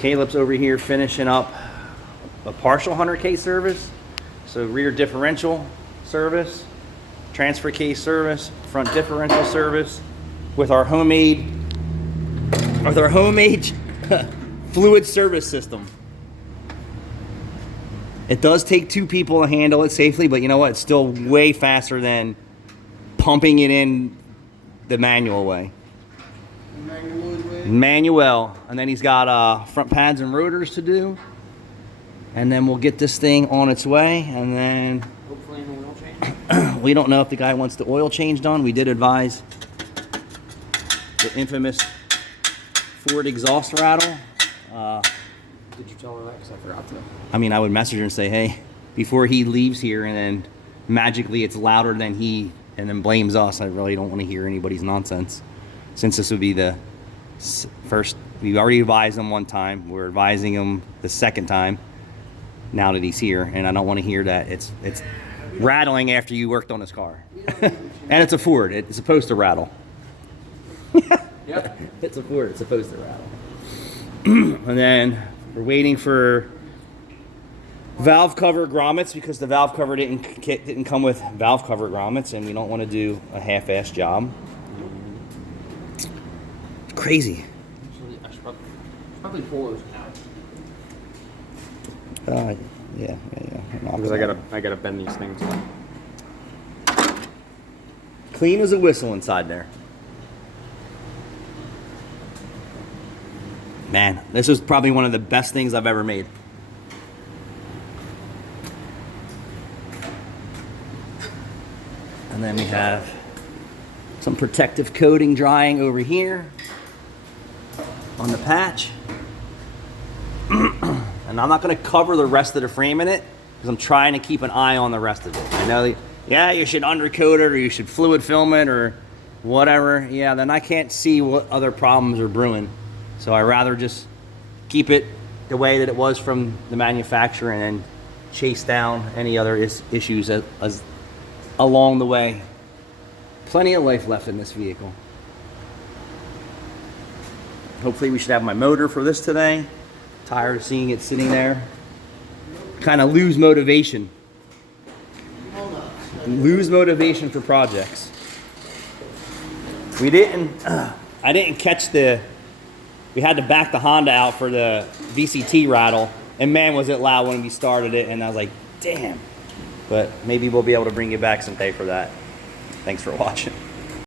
Caleb's over here finishing up a partial 100K service. So rear differential service, transfer case service, front differential service with our homemade fluid service system. It does take 2 people to handle it safely, but you know what? It's still way faster than pumping it in the manual way. Manual. And then he's got front pads and rotors to do. And then we'll get this thing on its way. And then hopefully an oil change. We don't know if the guy wants the oil change done. We did advise the infamous Ford exhaust rattle. Did you tell her that? Because I forgot to. I mean, I would message her and say, hey, before he leaves here and then magically it's louder than he and then blames us. I really don't want to hear anybody's nonsense. Since this would be the first, we already advised him one time. We're advising him the second time now that he's here. And I don't want to hear that it's rattling after you worked on his car. And it's a Ford. It's supposed to rattle. Yep. It's a Ford. It's supposed to rattle. And then we're waiting for valve cover grommets because the valve cover didn't come with valve cover grommets, and we don't want to do a half-assed job. It's crazy. Actually, I should probably pull those out. Yeah. Because I gotta bend these things. Clean as a whistle inside there. Man, this is probably one of the best things I've ever made. And then we have some protective coating drying over here on the patch. And I'm not going to cover the rest of the frame in it because I'm trying to keep an eye on the rest of it. I know, yeah, you should undercoat it or you should fluid film it or whatever. Yeah, then I can't see what other problems are brewing. So I rather just keep it the way that it was from the manufacturer and then chase down any other issues as along the way. Plenty of life left in this vehicle. Hopefully we should have my motor for this today. Tired of seeing it sitting there. Kind of lose motivation. Lose motivation for projects. I didn't catch we had to back the Honda out for the VCT rattle, and man was it loud when we started it, and I was like, damn. But maybe we'll be able to bring you back someday for that. Thanks for watching.